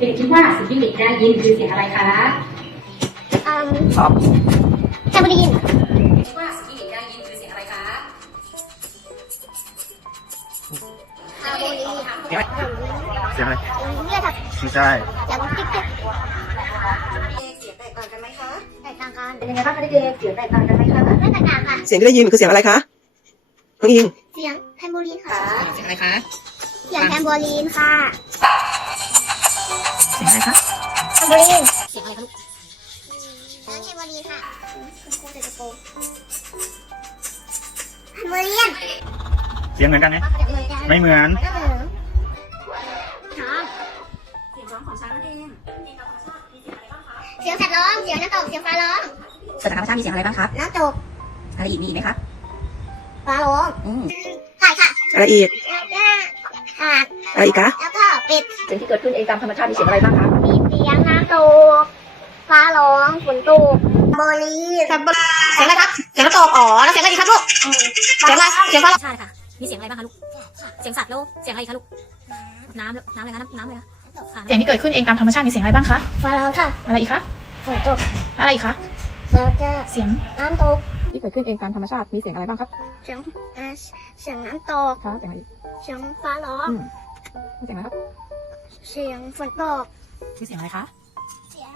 เด็กคิดว่าสิ่งที่เด็กได้ยินคือเสียงอะไรคะอืมสอบจะไม่ได้ยินคิดว่าสิ่งที่เด็กได้ยินคือเสียงอะไรคะฮาร์โมนีเสียงอะไรเสียงอะไรเลือดครับไม่ใช่อย่างติ๊กติ๊กเสียงแตกต่างกันไหมคะแตกต่างกันเป็นยังไงบ้างคะเด็กๆเสียงแตกต่างกันไหมคะไม่แตกต่างค่ะเสียงที่ได้ยินคือเสียงอะไรคะน้องอิงเสียงแทมโบลีนค่ะเสียงอะไรคะเสียงแทมโบลีนค่ะเสียง อะไรคะแทมโบลีนเสียงอะไรคะลูกเสียงแทมโบลีนค่ะคุณครูจะตะโกนแทมโบลีนเสียงเหมือนกันไหมจะเหมือนกันไม่เหมือนไม่เหมือนช้างเสียงร้องของช้างนั่นเองเสียงสัตว์ร้องเสียงน้ำตกเสียงฟ้าร้องสัตว์ธรรมชาติมีเสียงอะไรบ้างครับน้ำตกอะไรอีกมีอีกไหมครับฟ้าร้องอืมไก่ค่ะอะไรอีกแล้วก็ห่านอะไรอีกคะแล้วก็เป็ดเสียงที่เกิดขึ้นเองตามธรรมชาติมีเสียงอะไรบ้างคะมีเสียงน้ำตกฟ้าร้องฝนตกโบลีนเสียงอะไรครับ เสียงน้ำตกอ๋อ แล้วเสียงอะไรดีครับลูก เสียงอะไร เสียงฟ้าชาติค่ะ มีเสียงอะไรบ้างคะลูก เสียงสัตว์แล้วเสียงอะไรคะลูก น้ำแล้วน้ำอะไรคะ น้ำน้ำอะไรคะค่ะเสียงที่เกิดขึ้นเองตามธรรมชาติมีเสียงอะไรบ้างคะฟ้าร้องค่ะ อะไรอีกคะ ฝนตก อะไรอีกคะแล้วก็เสียงน้ำตก ที่เกิดขึ้นเองตามธรรมชาติมีเสียงอะไรบ้างครับ เสียงอ่าเสียงน้ำตกคะเสียงอะไรอีกเสียงฟ้าร้องอืม เสียงอะไรครับ เสียงฝนตกคือเสียงอะไรคะ เสียง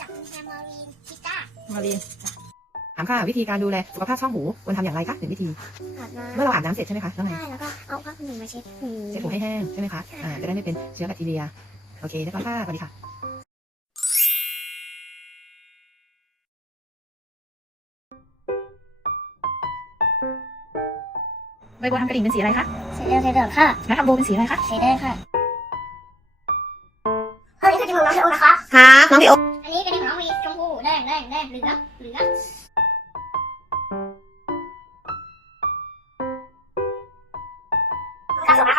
จากแฮมเมอรีนกีตาร์มาเรียนถามค่ะวิธีการดูแลสุขภาพช่องหูควรทำอย่างไรคะหนึ่งวิธีอาบน้เมื่อเราอาบน้ำเสร็จใช่ไหมคะแล้วไงำใช่แล้วก็เอาผ้าขนหนูมาเช็ดหูเช็ดหูให้แห้งใช่ไหมคะอ่าจะได้ไม่เป็นเชื้อแบคทีเรียโอเคเรียบร้อยค่ะสวัสดีค่ะใบบัวทำกระดิ่งเป็นสีอะไรคะ สีแดงสีเหลืองค่ะแล้วทำโบเป็นสีอะไรคะสีแดงค่ะอันนี้คือจมูกน้องเทโอนะคะครับน้องพี่โออันนี้กระดิ่งของน้องมีชมพูแดงแดงแดงเหลืองเหลือง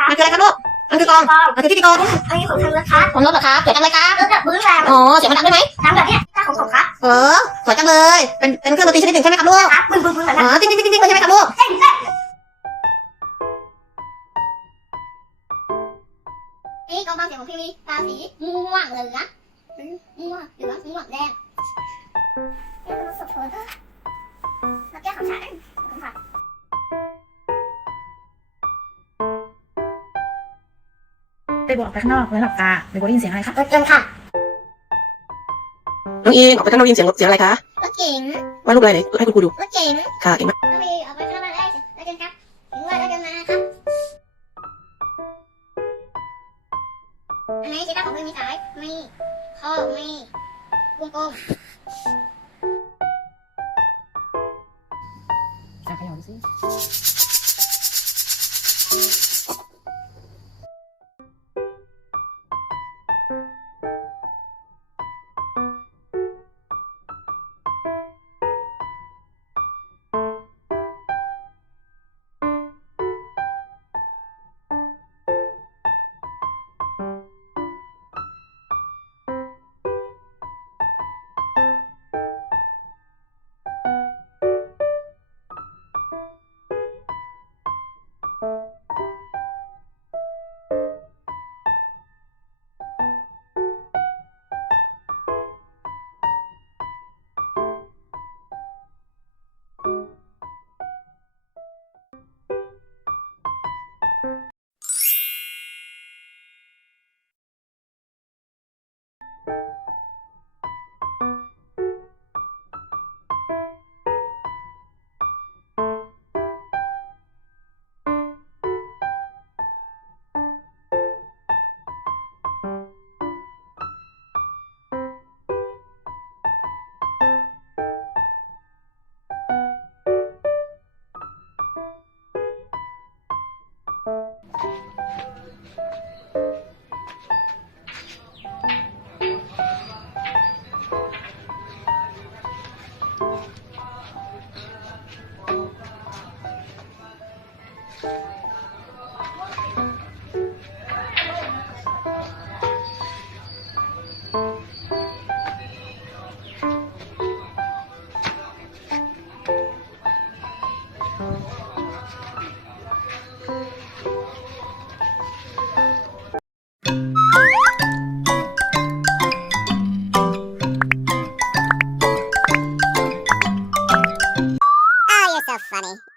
มันคืออะไรครับลูกมันคือกองมันคือที่ตีกองอันนี้ของทางรถคะของรถเหรอครับเสียงอะไรครับรถแบบบื้อแรงอ๋อเสียงมันดังด้วยไหมทำแบบเนี้ยถ้าของผมคะเออสวยจังเลย เป็นเป็นเครื่องดนตรีชนิดหนึ่งใช่ไหมครับลูกครับบึ้งบึ้งบึ้งแบบอ๋นั้นอติ๊งติ๊งติ๊งติ๊งเลยใช่ไหมครับลูกเต้นเต้นนี่กองฟังเสียงของพี่มีตาสีม่วงเหลืองม่วงเหลืองม่วงแดงนี่คือรถสุดเธอแล้วแก้วของฉันค่ะใบบัวออกไปข้างนอกแล้วหลับตาใบบัวได้ยินเสียงอะไรคะรถยนต์ค่ะน้องอิงออกไปข้างนอกยินเสียงเสียงอะไรคะรถเก๋งว่ารูปอะไรไหนให้คุณครูดูรถเก๋งค่ะเก่งมาก พ่อแม่กุ้งกุ้งขยับสิ Oh, funny.